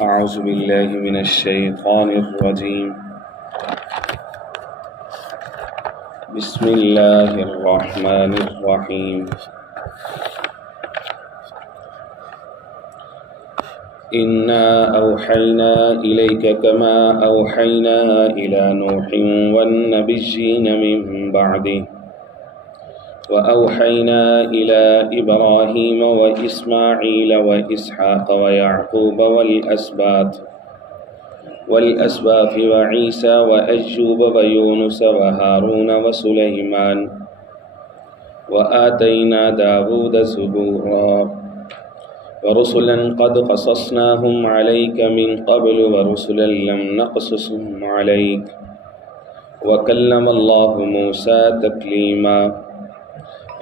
أعوذ بالله من الشيطان الرجيم. بسم الله الرحمن الرحيم. إنا أوحينا إليك كما أوحينا إلى نوح والنبيين من بعده وأوحينا إلى إبراهيم وإسماعيل وإسحاق ويعقوب والأسباط وعيسى وأيوب ويونس وهارون وسليمان وآتينا داود زبورا ورسلا قد قصصناهم عليك من قبل ورسلا لم نقصصهم عليك وكلم الله موسى تكليما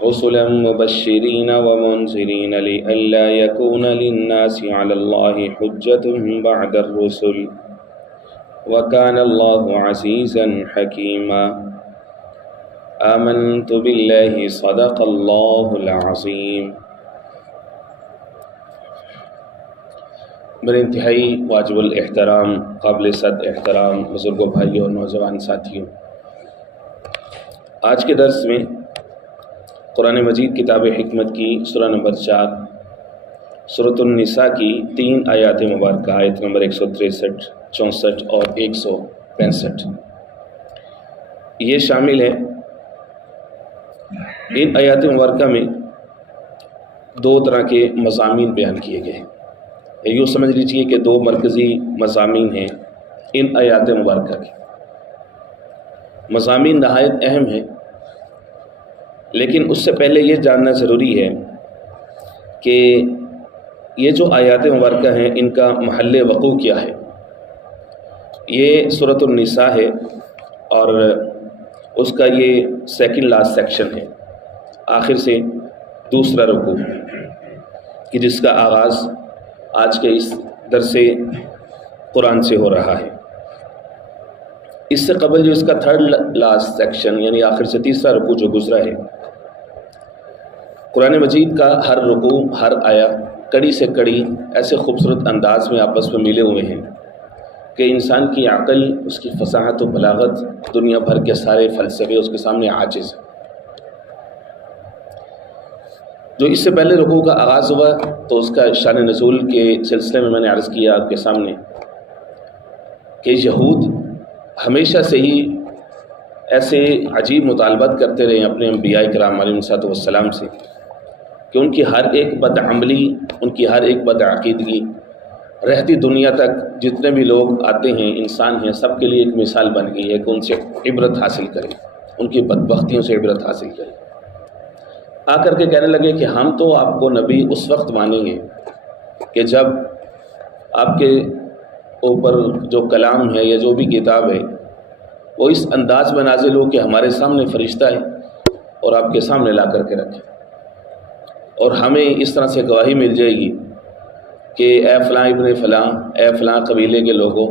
رسلا مبشرين ومنذرين لئلا يكون للناس على الله حجة بعد الرسل وكان الله عزيزا حكيما آمنت بالله صدق الله العظيم. میرے انتہائی واجب الاحترام قابل صد احترام بزرگوں بھائیوں اور نوجوان ساتھیوں، آج کے درس میں قرآن مجید کتاب حکمت کی سورہ نمبر 4 سورۃ النساء کی 3 آیات مبارکہ، آیت نمبر 163، 64 اور 165 یہ شامل ہے۔ ان آیات مبارکہ میں 2 طرح کے مضامین بیان کیے گئے ہیں۔ یوں سمجھ لیجئے کہ 2 مرکزی مضامین ہیں ان آیات مبارکہ کے۔ مضامین نہایت اہم ہیں، لیکن اس سے پہلے یہ جاننا ضروری ہے کہ یہ جو آیات مبارکہ ہیں ان کا محل وقوع کیا ہے۔ یہ سورۃ النساء ہے اور اس کا یہ سیکنڈ لاسٹ سیکشن ہے، آخر سے دوسرا رکوع کہ جس کا آغاز آج کے اس درس قرآن سے ہو رہا ہے۔ اس سے قبل جو اس کا تھرڈ لاسٹ سیکشن یعنی آخر سے تیسرا رکوع جو گزرا ہے، قرآن مجید کا ہر رکوع، ہر آیا کڑی سے کڑی ایسے خوبصورت انداز میں آپس میں ملے ہوئے ہیں کہ انسان کی عقل، اس کی فصاحت و بلاغت، دنیا بھر کے سارے فلسفے اس کے سامنے عاجز ہیں۔ جو اس سے پہلے رکوع کا آغاز ہوا تو اس کا شان نزول کے سلسلے میں نے عرض کیا آپ کے سامنے کہ یہود ہمیشہ سے ہی ایسے عجیب مطالبات کرتے رہے اپنے انبیاء کرام علیہم السلام سے کہ ان کی ہر ایک بدعملی، ان کی ہر ایک بدعقیدگی رہتی دنیا تک جتنے بھی لوگ آتے ہیں، انسان ہیں، سب کے لیے ایک مثال بن گئی ہے کہ ان سے عبرت حاصل کریں، ان کی بدبختیوں سے عبرت حاصل کریں۔ آ کر کے کہنے لگے کہ ہم تو آپ کو نبی اس وقت مانیں گے کہ جب آپ کے اوپر جو کلام ہے یا جو بھی کتاب ہے وہ اس انداز میں نازل ہو کہ ہمارے سامنے فرشتہ ہے اور آپ کے سامنے لا کر کے رکھے، اور ہمیں اس طرح سے گواہی مل جائے گی کہ اے فلاں ابن فلاں، اے فلاں قبیلے کے لوگوں،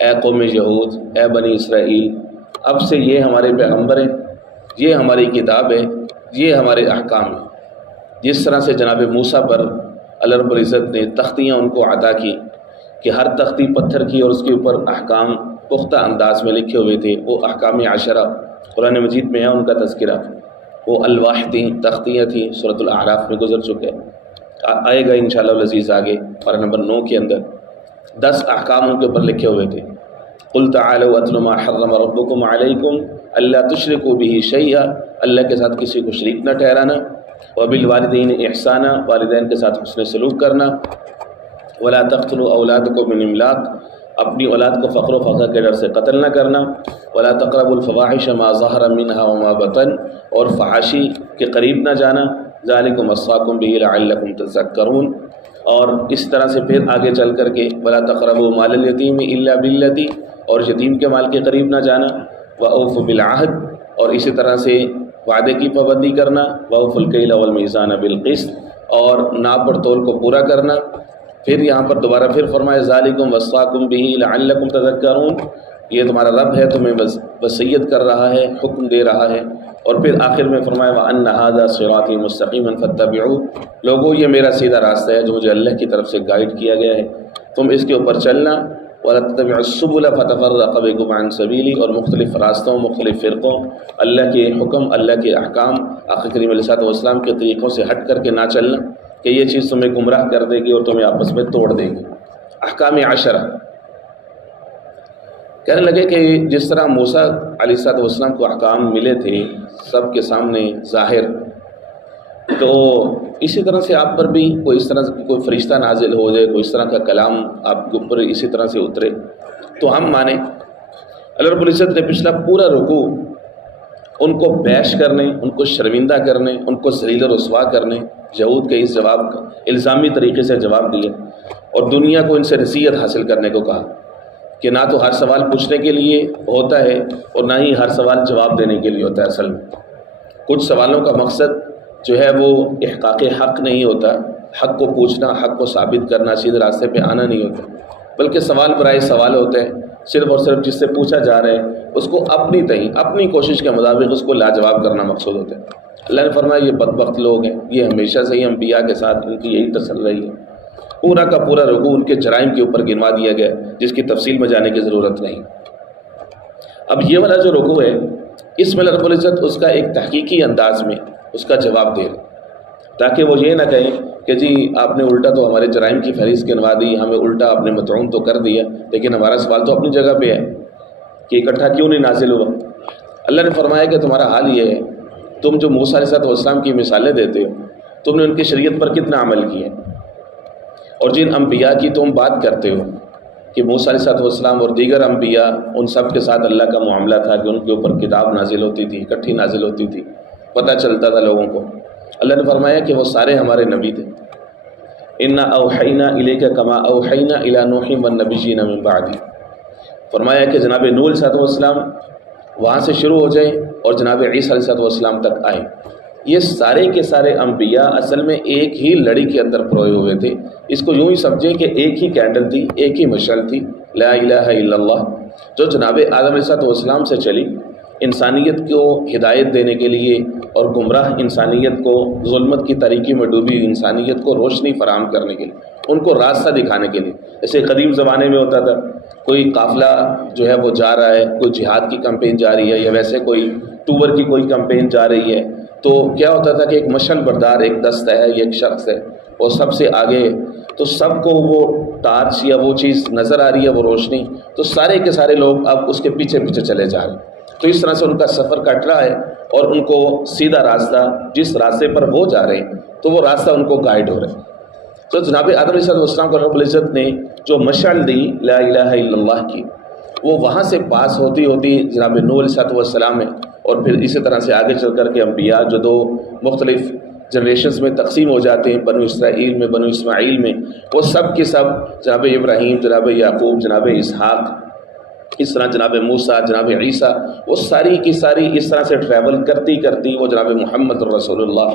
اے قوم یہود، اے بنی اسرائیل، اب سے یہ ہمارے پیغمبر ہیں، یہ ہماری کتاب ہے، یہ ہمارے احکام ہیں۔ جس طرح سے جناب موسیٰ پر اللہ رب العزت نے تختیاں ان کو عطا کی کہ ہر تختی پتھر کی اور اس کے اوپر احکام پختہ انداز میں لکھے ہوئے تھے، وہ احکام عشرہ قرآن مجید میں ہے، ان کا تذکرہ وہ الواح تھیں، تختیاں تھیں، سورۃ الاعراف میں گزر چکے، آئے گا انشاءاللہ العزیز آگے۔ پارہ نمبر 9 کے اندر 10 احکام ان کے اوپر لکھے ہوئے تھے۔ قل تعالوا اتل ما حرم ربکم علیکم الا تشرکوا بہ شیئا، اللہ کے ساتھ کسی کو شریک نہ ٹھہرانا، وبالوالدین احسانا، والدین کے ساتھ حسن سلوک کرنا، ولا تقتلوا اولادکم من املاق، اپنی اولاد کو فقر و فقر کے ڈر سے قتل نہ کرنا، ولا تقربوا الفواحش ما ظہر منها وما بطن، اور فحاشی کے قریب نہ جانا، ذالکم وصاکم بہ لعلکم تذکرون، اور اس طرح سے پھر آگے چل کر کے ولا تقربوا مال الیتیم الا بالتی، اور یتیم کے مال کے قریب نہ جانا، واوفوا بالعہد، اور اسی طرح سے وعدے کی پابندی کرنا، واوفوا الکیل والمیزان بالقسط، اور ناپ اور تول کو پورا کرنا۔ پھر یہاں پر دوبارہ پھر فرمایا ذالکم وصاکم بہ لعلکم تذکرون، یہ تمہارا رب ہے تمہیں وصیت کر رہا ہے، حکم دے رہا ہے، اور پھر آخر میں فرمایا وَأَنَّ هَذَا صِرَاطِي مُسْتَقِيمًا فَاتَّبِعُوهُ، لوگوں یہ میرا سیدھا راستہ ہے جو مجھے اللہ کی طرف سے گائیڈ کیا گیا ہے، تم اس کے اوپر چلنا، وَلَا تَتَّبِعُوا السُّبُلَ فَتَفَرَّقَ بِكُمْ عَنْ سَبِيلِهِ، اور مختلف راستوں، مختلف فرقوں، اللہ کے حکم، اللہ کے احکام، آقا کریم علیہ الصلوۃ والسلام کے طریقوں سے ہٹ کر کے نہ چلنا کہ یہ چیز تمہیں گمراہ کر دے گی اور تمہیں آپس میں توڑ دے گی۔ احکام عشرہ کہنے لگے کہ جس طرح موسیٰ علیہ الصلوۃ والسلام کو احکام ملے تھے سب کے سامنے ظاہر، تو اسی طرح سے آپ پر بھی کوئی اس طرح سے کوئی فرشتہ نازل ہو جائے، کوئی اس طرح کا کلام آپ کے اوپر اسی طرح سے اترے تو ہم مانیں۔ اللہ رب العزت نے پچھلا پورا رکوع ان کو بیش کرنے، ان کو شرمندہ کرنے، ان کو ذلیل و رسوا کرنے، یہود کے اس جواب کا الزامی طریقے سے جواب دیا، اور دنیا کو ان سے نصیحت حاصل کرنے کو کہا کہ نہ تو ہر سوال پوچھنے کے لیے ہوتا ہے اور نہ ہی ہر سوال جواب دینے کے لیے ہوتا ہے۔ اصل میں کچھ سوالوں کا مقصد جو ہے وہ احقاق حق نہیں ہوتا، حق کو پوچھنا، حق کو ثابت کرنا، سیدھے راستے پہ آنا نہیں ہوتا، بلکہ سوال برائے سوال ہوتے ہیں، صرف اور صرف جس سے پوچھا جا رہا ہے اس کو اپنی تئیں اپنی کوشش کے مطابق اس کو لاجواب کرنا مقصود ہوتا ہے۔ اللہ نے فرمایا یہ بدبخت لوگ ہیں، یہ ہمیشہ سے ہی انبیاء کے ساتھ ان کی یہی تسلی رہی ہے۔ پورا کا پورا رکوع ان کے جرائم کے اوپر گنوا دیا گیا، جس کی تفصیل میں جانے کی ضرورت نہیں۔ اب یہ والا جو رکوع ہے اس میں اللہ رب العزت اس کا ایک تحقیقی انداز میں اس کا جواب دے رہے، تاکہ وہ یہ نہ کہیں کہ جی آپ نے الٹا تو ہمارے جرائم کی فہرست گنوا دی، ہمیں الٹا آپ نے مطعون تو کر دیا، لیکن ہمارا سوال تو اپنی جگہ پہ ہے کہ اکٹھا کیوں نہیں نازل ہوا۔ اللہ نے فرمایا کہ تمہارا حال یہ ہے، تم جو موسیٰ علیہ الصلوۃ والسلام کی مثالیں دیتے ہو، تم نے ان کی شریعت پر کتنا عمل کیا، اور جن انبیاء کی تم بات کرتے ہو کہ موسیٰ علیہ الصلوۃ والسلام اور دیگر انبیاء ان سب کے ساتھ اللہ کا معاملہ تھا کہ ان کے اوپر کتاب نازل ہوتی تھی، اکٹھی نازل ہوتی تھی، پتہ چلتا تھا لوگوں کو۔ اللہ نے فرمایا کہ وہ سارے ہمارے نبی تھے۔ انا اوحینا الیک کما اوحینا الی نوح والنبیین من بعد، فرمایا کہ جناب نوح علیہ الصلوۃ والسلام وہاں سے شروع ہو جائیں اور جناب عیسیٰ علیہ الصلوۃ والسلام تک آئیں۔ یہ سارے کے سارے انبیاء اصل میں ایک ہی لڑی کے اندر پروئے ہوئے تھے۔ اس کو یوں ہی سمجھیں کہ ایک ہی کینڈل تھی، ایک ہی مشعل تھی، لا الہ الا اللہ، جو جناب آدم علیہ الصلوۃ والسلام سے چلی انسانیت کو ہدایت دینے کے لیے اور گمراہ انسانیت کو، ظلمت کی تاریکی میں ڈوبی انسانیت کو روشنی فراہم کرنے کے لیے، ان کو راستہ دکھانے کے لیے۔ جیسے قدیم زمانے میں ہوتا تھا کوئی قافلہ جو ہے وہ جا رہا ہے، کوئی جہاد کی کمپین جاری ہے، یا ویسے کوئی ٹور کی کوئی کمپین جا رہی ہے، تو کیا ہوتا تھا کہ ایک مشعل بردار ایک دست ہے، یہ ایک شخص ہے اور سب سے آگے، تو سب کو وہ ٹارچ یا وہ چیز نظر آ رہی ہے، وہ روشنی، تو سارے کے سارے لوگ اب اس کے پیچھے پیچھے چلے جا رہے ہیں۔ تو اس طرح سے ان کا سفر کٹ رہا ہے اور ان کو سیدھا راستہ، جس راستے پر وہ جا رہے ہیں تو وہ راستہ ان کو گائیڈ ہو رہا ہے۔ تو جناب آدم علیہ السلام کو رب العزت نے جو مشعل دی لا الہ الا اللہ کی، وہ وہاں سے پاس ہوتی ہوتی جناب نوح علیہ السلام ہے، اور پھر اسی طرح سے آگے چل کر کے انبیاء جو دو مختلف جنریشنز میں تقسیم ہو جاتے ہیں، بنو اسرائیل میں، بنو اسماعیل میں، وہ سب کے سب جناب ابراہیم، جناب یعقوب، جناب اسحاق، اس طرح جناب موسیٰ، جناب عیسیٰ، وہ ساری کی ساری اس طرح سے ٹریول کرتی کرتی وہ جناب محمد رسول اللہ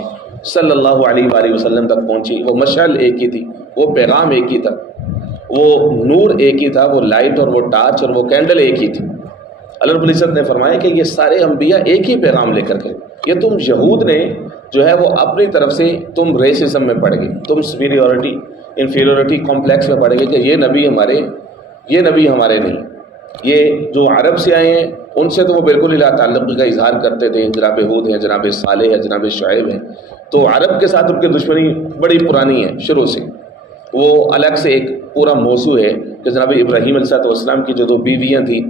صلی اللہ علیہ وآلہ وسلم تک پہنچی۔ وہ مشعل ایک ہی تھی، وہ پیغام ایک ہی تھا، وہ نور ایک ہی تھا، وہ لائٹ اور وہ ٹارچ اور وہ کینڈل ایک ہی تھی۔ اللہ رب العزت نے فرمایا کہ یہ سارے انبیاء ایک ہی پیغام لے کر کے، یہ تم یہود نے جو ہے وہ اپنی طرف سے تم ریسزم میں پڑ گئے، تم سپیریورٹی انفیریورٹی کمپلیکس میں پڑ گئے کہ یہ نبی ہمارے نہیں۔ یہ جو عرب سے آئے ہیں ان سے تو وہ بالکل لا تعلق کا اظہار کرتے تھے، جناب ہود ہیں، جناب صالح ہے، جناب شعیب ہیں، تو عرب کے ساتھ ان کی دشمنی بڑی پرانی ہے شروع سے۔ وہ الگ سے ایک پورا موضوع ہے کہ جناب ابراہیم علیہ السلام کی جو دو بیویاں تھیں،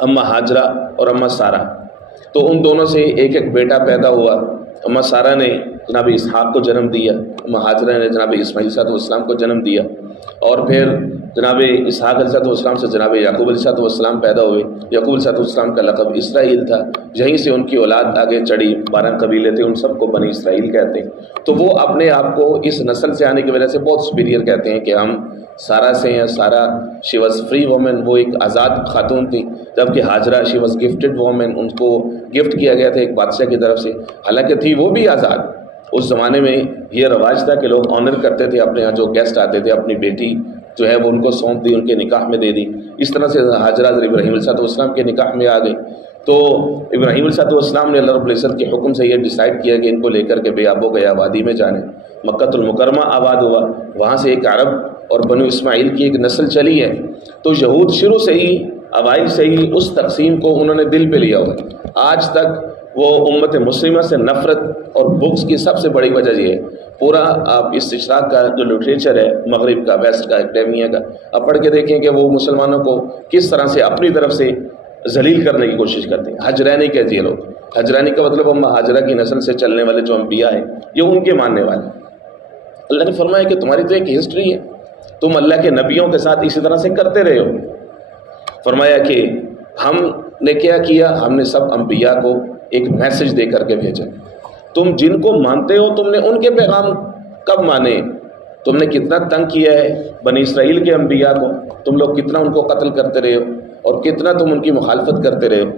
اما ہاجرہ اور اما سارہ، تو ان دونوں سے ایک ایک بیٹا پیدا ہوا۔ اما سارہ نے جناب اسحاق کو جنم دیا، اما ہاجرہ نے جناب اسماعیل علیہ السلام کو جنم دیا، اور پھر جناب اسحاق علیہ السلام سے جناب یعقوب علیہ السلام پیدا ہوئے۔ یعقوب علیہ السلام کا لقب اسرائیل تھا، یہیں سے ان کی اولاد آگے چڑھی، 12 قبیلے تھے، ان سب کو بنی اسرائیل کہتے ہیں۔ تو وہ اپنے آپ کو اس نسل سے آنے کی وجہ سے بہت سپیریئر کہتے ہیں کہ ہم سارہ سے ہیں۔ Sarah she was free woman, وہ ایک آزاد خاتون تھی، جبکہ Hajra she was gifted woman, ان کو گفٹ کیا گیا تھا ایک بادشاہ کی طرف سے، حالانکہ تھی وہ بھی آزاد۔ اس زمانے میں یہ رواج تھا کہ لوگ آنر کرتے تھے اپنے یہاں، جو گیسٹ آتے تھے اپنی بیٹی جو ہے وہ ان کو سونپ دی، ان کے نکاح میں دے دی۔ اس طرح سے ہاجرہ ابراہیم علیہ السلام کے نکاح میں آ گئی۔ تو ابراہیم علیہ السلام نے اللہ رب العزت کے حکم سے یہ ڈیسائیڈ کیا کہ ان کو لے کر کے بے آب و گیا وادی میں جانے۔ مکۃ المکرمہ آباد ہوا، وہاں سے ایک عرب اور بنو اسماعیل کی ایک نسل چلی ہے، تو یہود شروع سے ہی اوائل سے ہی اس تقسیم کو انہوں نے دل پہ لیا ہوا ہے۔ آج تک وہ امت مسلمہ سے نفرت اور بغض کی سب سے بڑی وجہ یہ ہے۔ پورا آپ اس اشراق کا جو لٹریچر ہے مغرب کا، ویسٹ کا، اکیڈیمیا کا، آپ پڑھ کے دیکھیں کہ وہ مسلمانوں کو کس طرح سے اپنی طرف سے ذلیل کرنے کی کوشش کرتے ہیں۔ حجرانی کہتے ہیں لوگ، حجرانی کا مطلب ہم حاجرہ کی نسل سے چلنے والے جو انبیاء ہیں یہ ان کے ماننے والے۔ اللہ نے فرمایا کہ تمہاری تو ایک ہسٹری ہے، تم اللہ کے نبیوں کے ساتھ اسی طرح سے کرتے رہے ہو۔ فرمایا کہ ہم نے کیا کیا، ہم نے سب انبیاء کو ایک میسج دے کر کے بھیجا۔ تم جن کو مانتے ہو تم نے ان کے پیغام کب مانے؟ تم نے کتنا تنگ کیا ہے بنی اسرائیل کے انبیاء کو، تم لوگ کتنا ان کو قتل کرتے رہے ہو اور کتنا تم ان کی مخالفت کرتے رہے ہو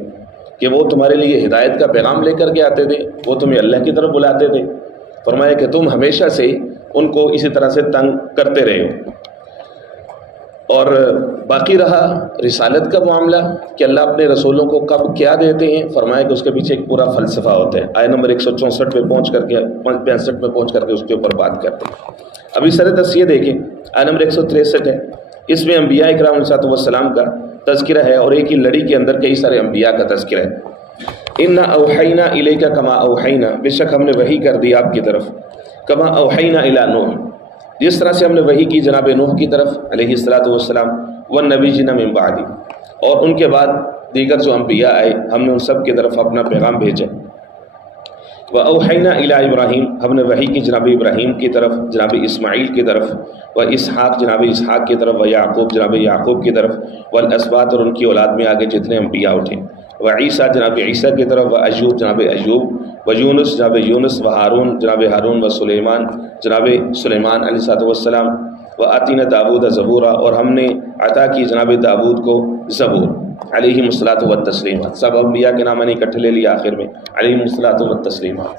کہ وہ تمہارے لیے ہدایت کا پیغام لے کر کے آتے تھے، وہ تمہیں اللہ کی طرف بلاتے تھے۔ فرمایا کہ تم ہمیشہ سے ان کو اسی طرح سے تنگ کرتے رہے ہو۔ اور باقی رہا رسالت کا معاملہ کہ اللہ اپنے رسولوں کو کب کیا دیتے ہیں، فرمایا کہ اس کے پیچھے ایک پورا فلسفہ ہوتا ہے۔ آیت نمبر 164 پہ پہنچ کر کے 65 پہ پہنچ کر کے اس کے اوپر بات کرتے ہیں۔ ابھی سر تصیہ دیکھیں، آیت نمبر 163 ہے، اس میں انبیاء اکرام علیہ السلام کا تذکرہ ہے اور ایک ہی لڑی کے اندر کئی سارے انبیاء کا تذکرہ ہے۔ انا اوحینا الیک کما اوحینا، بے شک ہم نے وحی کر دی آپ کی طرف، کما اوحینا الی نوح، جس طرح سے ہم نے وحی کی جناب نوح کی طرف علیہ السلام، والنبیین من بعدی، اور ان کے بعد دیگر جو انبیاء آئے ہم نے ان سب کی طرف اپنا پیغام بھیجا۔ وَأَوْحَيْنَا إِلَىٰ ابراہیم، ہم نے وحی کی جناب ابراہیم کی طرف، جناب اسماعیل کی طرف، واسحاق جناب اسحاق کی طرف، ویعقوب جناب یعقوب کی طرف، والاسباط اور ان کی اولاد میں آگے جتنے انبیاء اٹھے، وعیسیٰ جناب عیسیٰ کی طرف، وایوب جناب ایوب، ویونس جناب یونس، وہارون جناب ہارون، وسلیمان جناب سلیمان علیہ السلام، وآتینا داود زبورا، اور ہم نے عطا کی جناب داود کو زبور علیہم الصلاۃ والتسلیمات۔ سب انبیاء کے نام نے اکٹھے لے لیا آخر میں علیہم الصلاۃ والتسلیمات۔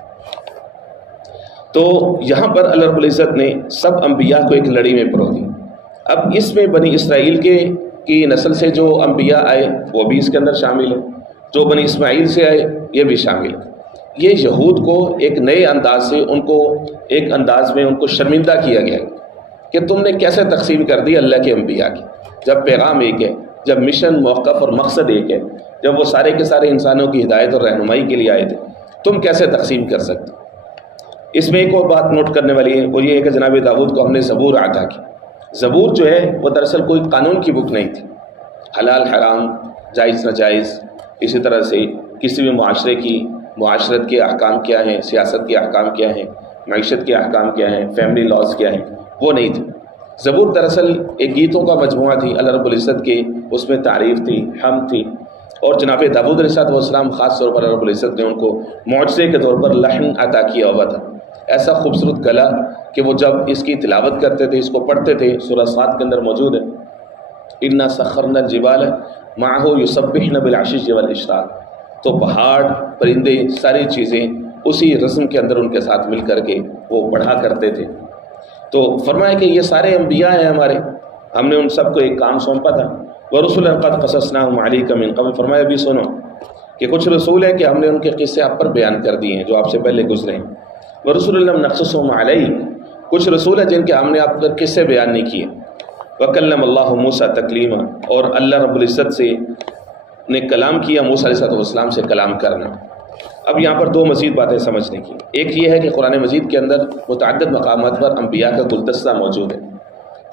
تو یہاں پر اللہ رب العزت نے سب انبیاء کو ایک لڑی میں پرو دی۔ اب اس میں بنی اسرائیل کی نسل سے جو انبیاء آئے وہ بھی اس کے اندر شامل ہیں، جو بنی اسماعیل سے آئے یہ بھی شامل ہے۔ یہ یہود کو ایک نئے انداز سے ان کو ایک انداز میں ان کو شرمندہ کیا گیا کہ تم نے کیسے تقسیم کر دی اللہ کے انبیاء کی، جب پیغام ایک ہے، جب مشن، موقف اور مقصد ایک ہے، جب وہ سارے کے سارے انسانوں کی ہدایت اور رہنمائی کے لیے آئے تھے، تم کیسے تقسیم کر سکتے؟ اس میں ایک اور بات نوٹ کرنے والی ہے، وہ یہ ہے کہ جناب داود کو ہم نے زبور عطا کی۔ زبور جو ہے وہ دراصل کوئی قانون کی بک نہیں تھی، حلال حرام، جائز ناجائز، اسی طرح سے کسی بھی معاشرے کی معاشرت کے احکام کیا ہیں، سیاست کے احکام کیا ہیں، معیشت کے احکام کیا ہیں، فیملی لاز کیا ہیں، وہ نہیں تھی۔ زبور دراصل ایک گیتوں کا مجموعہ تھی اللہ رب العزت کے، اس میں تعریف تھی، حمد تھی، اور جناب داود علیہ السلام خاص طور پر اللہ رب العزت نے ان کو معجزے کے طور پر لحن عطا کیا ہوا تھا، ایسا خوبصورت گلا کہ وہ جب اس کی تلاوت کرتے تھے، اس کو پڑھتے تھے، سورہ صاد کے اندر موجود ہے، انا سخرنا الجبال معہ یسبحن بالعشی والاشراق، تو پہاڑ، پرندے، ساری چیزیں اسی رسم کے اندر ان کے ساتھ مل کر کے وہ پڑھا کرتے تھے۔ تو فرمایا کہ یہ سارے انبیاء ہیں ہمارے، ہم نے ان سب کو ایک کام سونپا تھا، وَرُسُلًا قَدْ قَصَصْنَاهُمْ عَلَيْكَ مِن قَبْلُ، فرمایا بھی سنو کہ کچھ رسول ہیں کہ ہم نے ان کے قصے آپ پر بیان کر دیے ہیں جو آپ سے پہلے گزرے ہیں، وَرُسُلًا لَمْ نَقْصُصْهُمْ عَلَيْكَ، کچھ رسول ہیں جن کے ہم نے آپ پر قصے بیان نہیں کیے، وَكَلَّمَ اللَّهُ مُوسَىٰ تَكْلِيمًا، اور اللہ رب العزت سے نے کلام کیا موسیٰ علیہ السلام سے کلام کرنا۔ اب یہاں پر دو مزید باتیں سمجھنے کی، ایک یہ ہے کہ قرآن مجید کے اندر متعدد مقامات پر انبیاء کا گلدستہ موجود ہے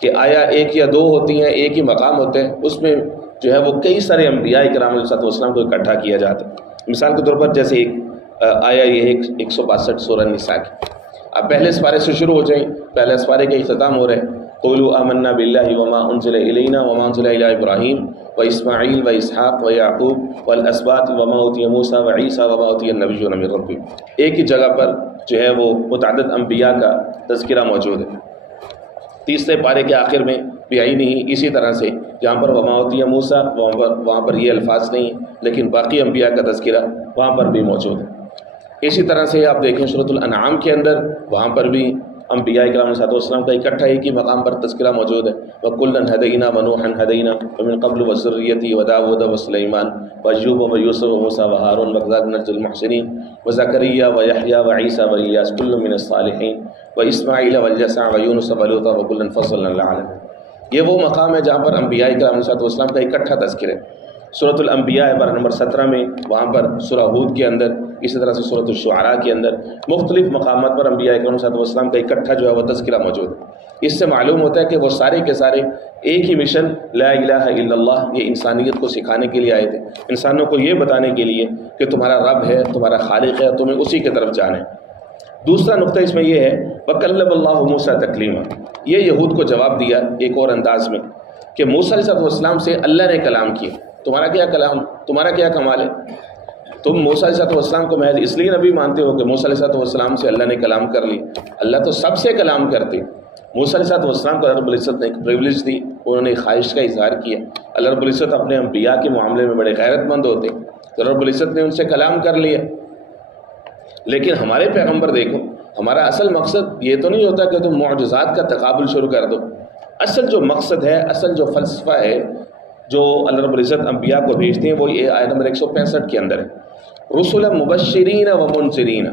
کہ آیا ایک یا دو ہوتی ہیں، ایک ہی مقام ہوتے ہیں، اس میں جو ہے وہ کئی سارے انبیاء کرام علیہ السلام کو اکٹھا کیا جاتا ہے۔ مثال کے طور پر جیسے ایک آیا یہ 162 سورہ نساء کی، اب پہلے سپارے سے شروع ہو جائیں، پہلے سپارے کا اختتام ہو رہا ہے، قولوا آمنا باللہ وما انزل الینا وما انزل الی ابراہیم واسماعیل واسحاق ویعقوب والاسباط وما اوتی موسیٰ وعیسیٰ وما اوتی النبیون من ربہم، ایک ہی جگہ پر جو ہے وہ متعدد انبیاء کا تذکرہ موجود ہے۔ تیسرے پارے کے آخر میں بھی آئی نہیں، اسی طرح سے جہاں پر وما اوتی موسیٰ وہاں پر یہ الفاظ نہیں ہیں، لیکن باقی انبیاء کا تذکرہ وہاں پر بھی موجود ہے۔ اسی طرح سے آپ دیکھیں سورۃ الانعام کے اندر، وہاں پر بھی انبیاء کرام علیہ السلام کا اکٹھا ایک ہی مقام پر تذکرہ موجود ہے، وَكُلًّا هَدَيْنَا وَنُوحًا هَدَيْنَا وَمِن قَبْلُ وَذُرِّيَّتِهِ وَدَاوُودَ وَسُلَيْمَانَ وَأَيُّوبَ وَيُوسُفَ وَمُوسَىٰ وَهَارُونَ وَكَذَٰلِكَ نَجْزِي الْمُحْسِنِينَ وَزَكَرِيَّا وَيَحْيَىٰ وَعِيسَىٰ وَإِلْيَاسَ كُلٌّ مِّنَ الصَّالِحِينَ وَإِسْمَاعِيلَ وَالْيَسَعَ وَيُونُسَ وَلُوطًا وَكُلًّا فَضَّلْنَا عَلَى الْعَالَمِينَ۔ یہ وہ مقام ہے جہاں پر انبیاء کرام علیہ السلام کا اکٹھا تذکر ہے۔ سورۃ الانبیاء پارہ نمبر 17 میں، وہاں پر سورہ ہود کے اندر، اسی طرح سے سورۃ الشعراء کے اندر مختلف مقامات پر انبیاء کرام علیہ السلام کا اکٹھا جو ہے وہ تذکرہ موجود ہے۔ اس سے معلوم ہوتا ہے کہ وہ سارے کے سارے ایک ہی مشن لا الہ الا اللہ، یہ انسانیت کو سکھانے کے لیے آئے تھے، انسانوں کو یہ بتانے کے لیے کہ تمہارا رب ہے، تمہارا خالق ہے، تمہیں اسی کی طرف جانا ہے۔ دوسرا نقطہ اس میں یہ ہے وَكَلَّمَ اللَّهُ مُوسَىٰ تَكْلِيمًا، یہ یہود کو جواب دیا ایک اور انداز میں کہ موسیٰ علیہ السلام سے اللہ نے کلام کیا، تمہارا کیا کلام، تمہارا کیا کمال ہے؟ تم موسیٰ علیہ السلام کو محض اس لیے نبی مانتے ہو کہ موسیٰ علیہ السلام سے اللہ نے کلام کر لی، اللہ تو سب سے کلام کرتے۔ موسیٰ علیہ السلام کو اللہ رب العزت نے ایک پریولیج دی، انہوں نے خواہش کا اظہار کیا۔ اللہ رب العزت اپنے انبیاء کے معاملے میں بڑے غیرت مند ہوتے، تو رب العزت نے ان سے کلام کر لیا۔ لیکن ہمارے پیغمبر دیکھو، ہمارا اصل مقصد یہ تو نہیں ہوتا کہ تم معجزات کا تقابل شروع کر دو۔ اصل جو مقصد ہے، اصل جو فلسفہ ہے جو اللہ رب العزت انبیاء کو بھیجتے ہیں، وہ یہ آیت نمبر 165 کے اندر ہے، رسلا مبشرین و منذرین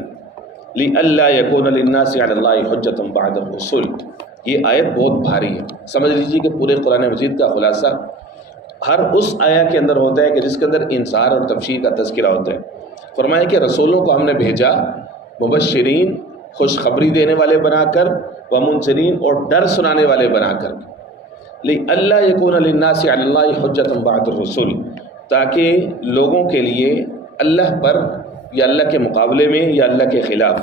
لئلا یکون للناس علی اللہ حجۃ بعد الرسل۔ یہ آیت بہت بھاری ہے، سمجھ لیجیے کہ پورے قرآن مجید کا خلاصہ ہر اس آیت کے اندر ہوتا ہے کہ جس کے اندر انذار اور تبشیر کا تذکرہ ہوتا ہے۔ فرمایا کہ رسولوں کو ہم نے بھیجا مبشرین، خوشخبری دینے والے بنا کر، ومنذرین، اور ڈر سنانے والے بنا کر، لئلا یکون للناس علی اللہ حجۃ بعد الرسل، تاکہ لوگوں کے لیے اللہ پر یا اللہ کے مقابلے میں یا اللہ کے خلاف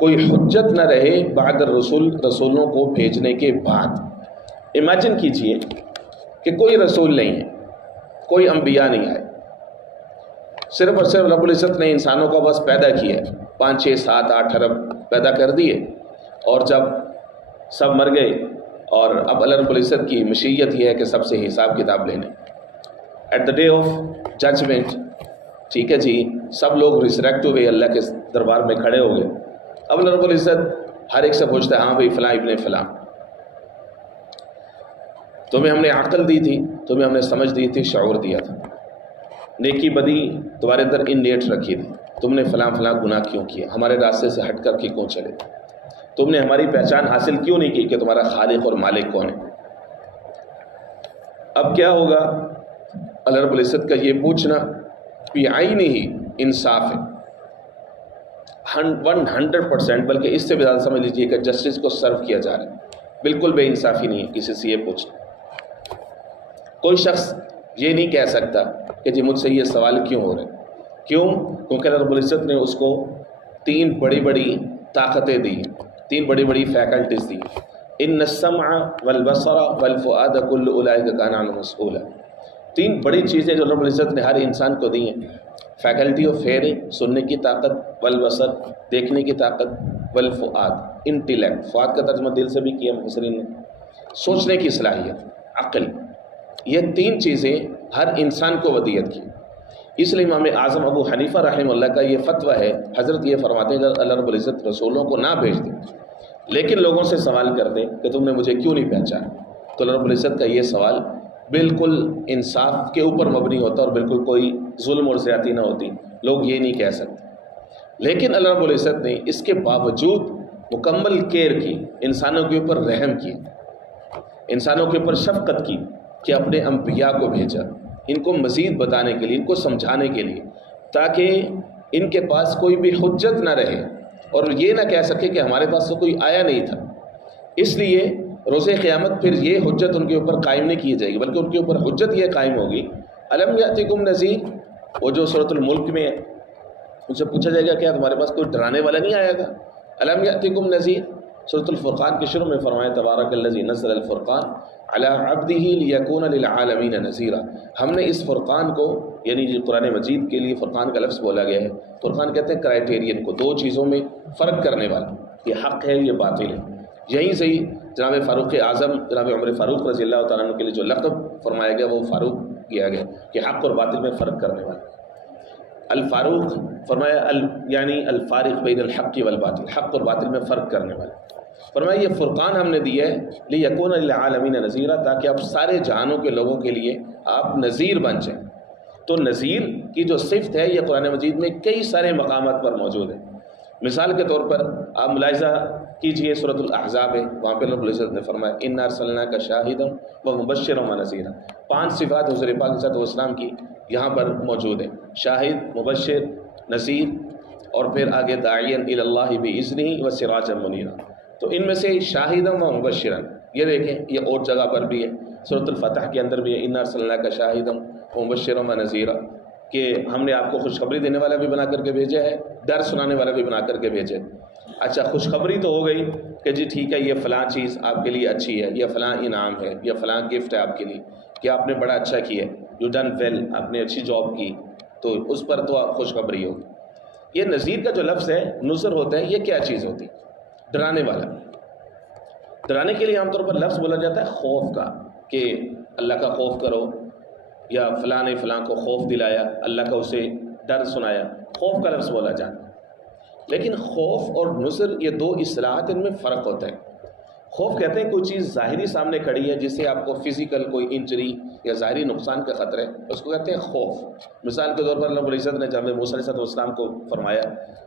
کوئی حجت نہ رہے بعد الرسل، رسولوں کو بھیجنے کے بعد۔ امیجن کیجئے کہ کوئی رسول نہیں ہے، کوئی انبیاء نہیں آئے، صرف اور صرف رب العزت نے انسانوں کو بس پیدا کیا ہے، 5 6 7 8 ارب پیدا کر دیے، اور جب سب مر گئے اور اب اللہ رب العزت کی مشیت یہ ہے کہ سب سے حساب کتاب لینے at the day of judgement, ٹھیک ہے جی، سب لوگ ریسریکٹ ہوئے، اللہ کے دربار میں کھڑے ہو گئے۔ اب اللہ رب العزت ہر ایک سے پوچھتا ہے، ہاں بھائی فلاں ابن فلاں، تمہیں ہم نے عقل دی تھی، تمہیں ہم نے سمجھ دی تھی، شعور دیا تھا، نیکی بدی تمہارے اندر انیٹ رکھی تھی، تم نے فلاں فلاں گناہ کیوں کیا، ہمارے راستے سے ہٹ کر کے کیوں چلے، تم نے ہماری پہچان حاصل کیوں نہیں کی کہ تمہارا خالق اور مالک کون ہے۔ اب کیا ہوگا؟ اللہ رب العزت کا یہ پوچھنا بعینہ ہی انصاف ہے، 100%، بلکہ اس سے بھی زیادہ سمجھ لیجیے کہ جسٹس کو سرو کیا جا رہا ہے، بالکل بے انصافی نہیں ہے کسی سے یہ پوچھنا۔ کوئی شخص یہ نہیں کہہ سکتا کہ جی مجھ سے یہ سوال کیوں ہو رہے ہیں، کیوں؟ کیونکہ اللہ رب العزت نے اس کو 3 بڑی بڑی طاقتیں دی، 3 بڑی بڑی فیکلٹیز دی، ان السمع والبصر والفؤاد کل اولئک کان عنہ مسئولا۔ 3 بڑی چیزیں جو رب العزت نے ہر انسان کو دی ہیں، فیکلٹی آف ہیئرنگ، سننے کی طاقت، والبصر، دیکھنے کی طاقت، والفؤاد، انٹیلیکٹ، فؤاد کا ترجمہ دل سے بھی کیا مفسرین نے، سوچنے کی صلاحیت، عقل، یہ 3 چیزیں ہر انسان کو ودیت کی۔ اس لیے امام اعظم ابو حنیفہ رحمہ اللہ کا یہ فتویٰ ہے، حضرت یہ فرماتے ہیں کہ اللہ رب العزت رسولوں کو نہ بھیج دیں لیکن لوگوں سے سوال کرتے کہ تم نے مجھے کیوں نہیں پہچانا، تو اللہ رب العزت کا یہ سوال بالکل انصاف کے اوپر مبنی ہوتا اور بالکل کوئی ظلم اور زیادتی نہ ہوتی، لوگ یہ نہیں کہہ سکتے۔ لیکن اللہ رب العزت نے اس کے باوجود مکمل کیئر کی، انسانوں کے اوپر رحم کی، انسانوں کے اوپر شفقت کی کہ اپنے انبیاء کو بھیجا ان کو مزید بتانے کے لیے، ان کو سمجھانے کے لیے، تاکہ ان کے پاس کوئی بھی حجت نہ رہے اور یہ نہ کہہ سکے کہ ہمارے پاس تو کوئی آیا نہیں تھا۔ اس لیے روز قیامت پھر یہ حجت ان کے اوپر قائم نہیں کی جائے گی، بلکہ ان کے اوپر حجت یہ قائم ہوگی، الم یاتکم نذیر، وہ جو سورۃ الملک میں ہے، ان سے پوچھا جائے گا کیا تمہارے پاس کوئی ڈرانے والا نہیں آیا تھا؟ الم یاتکم نذیر، سورۃ الفرقان کے شروع میں فرمایا تبارک الذی نزل الفرقان علی عبدہ لیکون للعالمین نذیرا۔ ہم نے اس فرقان کو، یعنی جو قرآن مجید کے لیے فرقان کا لفظ بولا گیا ہے، فرقان کہتے ہیں کرائٹیرین کو، 2 چیزوں میں فرق کرنے والا، یہ حق ہے یہ باطل ہے۔ یہیں سے ہی جناب فاروق اعظم جناب عمر فاروق رضی اللہ تعالیٰ عنہ کے لیے جو لقب فرمایا گیا وہ فاروق کیا گیا کہ حق اور باطل میں فرق کرنے والا۔ الفاروق فرمایا یعنی الفارق بین الحق والباطل، حق اور باطل میں فرق کرنے والا۔ فرمایا یہ فرقان ہم نے دیا ہے لیکون للعالمین نذیرا، تاکہ آپ سارے جہانوں کے لوگوں کے لیے آپ نذیر بن جائیں۔ تو نذیر کی جو صفت ہے یہ قرآن مجید میں کئی سارے مقامات پر موجود ہے۔ مثال کے طور پر آپ ملاحظہ کیجیے، سورۃ الاحزاب ہے، وہاں پہ رب العزت نے فرمایا انا ارسلناک شاہدا ومبشرا ونذیرا. 5 صفات حضور پاک صلی اللہ علیہ وسلم کی یہاں پر موجود ہے، شاہد، مبشر، نذیر، اور پھر آگے داعیا الی اللہ باذنہ وسراجا منیرا. تو ان میں سے شاہدا و مبشرا یہ دیکھیں، یہ اور جگہ پر بھی ہے، سورۃ الفتح کے اندر بھی ہے انا ارسلناک شاہدا ومبشرا ونذیرا، کہ ہم نے آپ کو خوشخبری دینے والا بھی بنا کر کے بھیجا ہے، ڈر سنانے والا بھی بنا کر کے بھیجا ہے. اچھا، خوشخبری تو ہو گئی کہ جی ٹھیک ہے یہ فلاں چیز آپ کے لیے اچھی ہے، یہ فلاں انعام ہے، یہ فلاں گفٹ ہے آپ کے لیے، کہ آپ نے بڑا اچھا کیا، یو ڈن ویل، آپ نے اچھی جاب کی، تو اس پر تو آپ خوشخبری ہوگی. یہ نذیر کا جو لفظ ہے، نذر ہوتا ہے، یہ کیا چیز ہوتی ہے؟ ڈرانے والا. ڈرانے کے لیے عام طور پر لفظ بولا جاتا ہے خوف کا، کہ اللہ کا خوف کرو، یا فلاں نے فلاں کو خوف دلایا، اللہ کا اسے ڈر سنایا، خوف کا لفظ بولا جاتا ہے. لیکن خوف اور نذر یہ دو اصطلاحات، ان میں فرق ہوتا ہے. خوف کہتے ہیں کوئی چیز ظاہری سامنے کھڑی ہے جس سے آپ کو فزیکل کوئی انجری یا ظاہری نقصان کا خطرہ ہے، اس کو کہتے ہیں خوف. مثال کے طور پر اللہ العزت نے جب موسیٰ علیہ السلام کو فرمایا،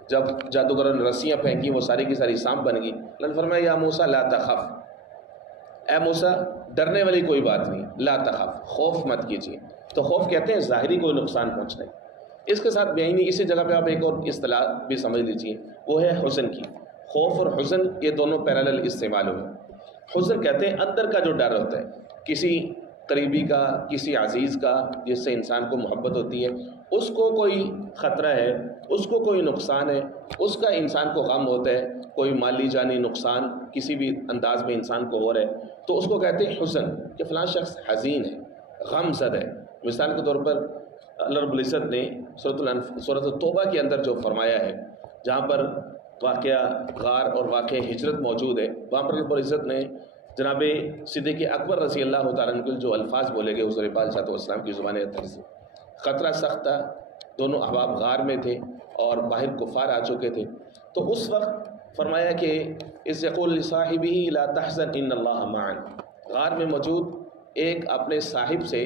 جب جادوگروں نے رسیاں پھینکی وہ ساری کی ساری سانپ بن گئی، اللہ نے فرمایا یا موسیٰ لا تخف، اے موسیٰ ڈرنے والی کوئی بات نہیں، لا تخف، خوف مت کیجیے. تو خوف کہتے ہیں ظاہری کوئی نقصان پہنچنا. اس کے ساتھ بیانی اسی جگہ پہ آپ ایک اور اصطلاح بھی سمجھ لیجیے، وہ ہے حزن کی. خوف اور حزن یہ دونوں پیرالل استعمال ہوئے. حزن کہتے ہیں اندر کا جو ڈر ہوتا ہے کسی قریبی کا، کسی عزیز کا جس سے انسان کو محبت ہوتی ہے، اس کو کوئی خطرہ ہے، اس کو کوئی نقصان ہے، اس کا انسان کو غم ہوتا ہے، کوئی مالی جانی نقصان کسی بھی انداز میں انسان کو ہو رہا ہے، تو اس کو کہتے ہیں حزن، کہ فلاں شخص حزین ہے، غم زد ہے. مثال کے طور پر اللہ رب العزت نے سورۃ التوبہ کے اندر جو فرمایا ہے، جہاں پر واقعہ غار اور واقعہ ہجرت موجود ہے، وہاں پر رب العزت نے جناب صدیق اکبر رضی اللہ تعالیٰ عنہ کے جو الفاظ بولے گئے حضور پاک صلی اللہ علیہ وسلم کی زبان اطہر سے، خطرہ سخت تھا، دونوں احباب غار میں تھے اور باہر کفار آ چکے تھے. تو اس وقت فرمایا کہ اذ یقول لصاحبہ لا تحزن ان اللہ معنا. غار میں موجود ایک اپنے صاحب سے،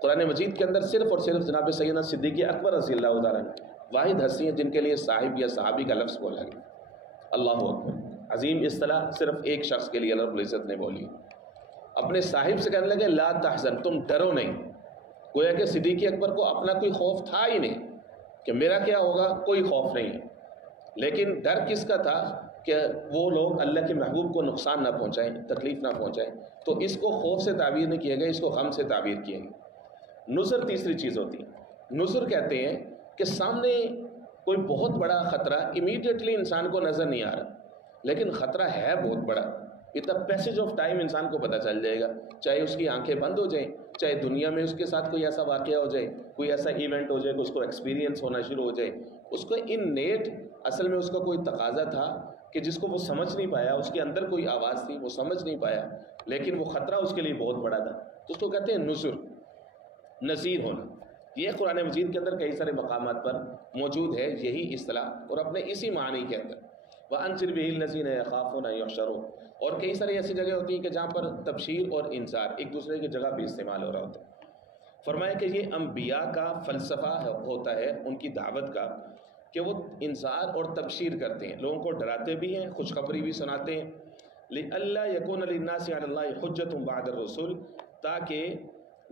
قرآن مجید کے اندر صرف اور صرف جناب سیدنا صدیق اکبر رضی اللہ تعالیٰ عنہ واحد ہستی ہیں جن کے لیے صاحب یا صحابی کا لفظ بولا گیا. اللہ اکبر، عظیم اصطلاح صرف ایک شخص کے لیے اللہ رب العزت نے بولی. اپنے صاحب سے کہنے لگے لا تحزن، تم ڈرو نہیں. گویا کہ صدیق اکبر کو اپنا کوئی خوف تھا ہی نہیں کہ میرا کیا ہوگا، کوئی خوف نہیں ہے. لیکن ڈر کس کا تھا کہ وہ لوگ اللہ کے محبوب کو نقصان نہ پہنچائیں، تکلیف نہ پہنچائیں. تو اس کو خوف سے تعبیر نہیں کیا گیا، اس کو غم سے تعبیر کیا گیا. نذر تیسری چیز ہوتی ہے. نذر کہتے ہیں کہ سامنے کوئی بہت بڑا خطرہ امیڈیٹلی انسان کو نظر نہیں آ رہا، لیکن خطرہ ہے بہت بڑا. اتنا پیسج آف ٹائم انسان کو پتہ چل جائے گا، چاہے اس کی آنکھیں بند ہو جائیں، چاہے دنیا میں اس کے ساتھ کوئی ایسا واقعہ ہو جائے، کوئی ایسا ایونٹ ہو جائے کہ اس کو ایکسپیرینس ہونا شروع ہو جائے. اس کو ان نیٹ اصل میں اس کا کوئی تقاضا تھا کہ جس کو وہ سمجھ نہیں پایا، اس کے اندر کوئی آواز تھی وہ سمجھ نہیں پایا، لیکن وہ خطرہ اس کے لیے بہت بڑا تھا. تو اس کو کہتے ہیں نذر، نذیر ہونا. یہ قرآن مجید کے اندر کئی سارے مقامات پر موجود ہے یہی اصطلاح، اور اپنے اسی معنی کے اندر. وَأَنذِرْ بِهِ الَّذِينَ يَخَافُونَ أَن يُحْشَرُوا. اور کئی ساری ایسی جگہ ہوتی ہیں کہ جہاں پر تبشیر اور انذار ایک دوسرے کی جگہ بھی استعمال ہو رہا ہوتا ہے. فرمایا کہ یہ انبیاء کا فلسفہ ہوتا ہے ان کی دعوت کا، کہ وہ انذار اور تبشیر کرتے ہیں، لوگوں کو ڈراتے بھی ہیں، خوشخبری بھی سناتے ہیں. لِأَلَّا يَكُونَ لِلنَّاسِ عَلَى اللَّهِ حُجَّةٌ بَعْدَ الرُّسُلِ، تاکہ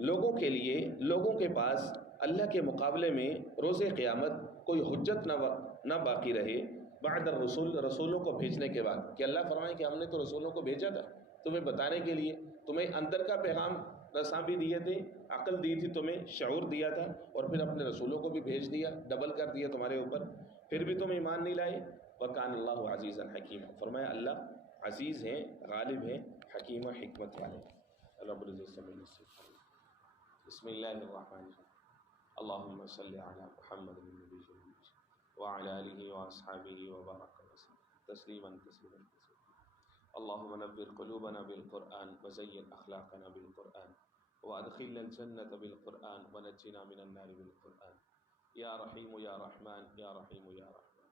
لوگوں کے لیے، لوگوں کے پاس اللہ کے مقابلے میں روز قیامت کوئی حجت نہ باقی رہے بعد الرسول، رسولوں کو بھیجنے کے بعد. کہ اللہ فرمائے کہ ہم نے تو رسولوں کو بھیجا تھا تمہیں بتانے کے لیے، تمہیں اندر کا پیغام رساں بھی دیے تھے، عقل دی تھی تمہیں، شعور دیا تھا، اور پھر اپنے رسولوں کو بھی بھیج دیا، ڈبل کر دیا تمہارے اوپر، پھر بھی تم ایمان نہیں لائے. وَكَانَ اللَّهُ عَزِيزًا حَكِيمًا. فرمایا اللہ عزیز ہیں، غالب ہیں، حکیم و حکمت والے. رب العزت سے بسم اللہ الرحمن الرحیم. اللهم صل على محمد النبي وعلى آله وأصحابه وبارك وسلم تسليما كثيرا. اللهم نور قلوبنا بالقرآن وزين أخلاقنا بالقرآن وأدخلنا الجنة بالقرآن ونجنا من النار بالقرآن. يا رحيم يا رحمن يا رحيم يا رحمن.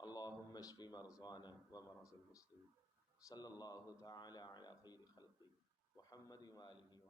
اللهم اشف مرضانا ومرضى المسلمين. صلى الله تعالى على خير خلقه محمد وآله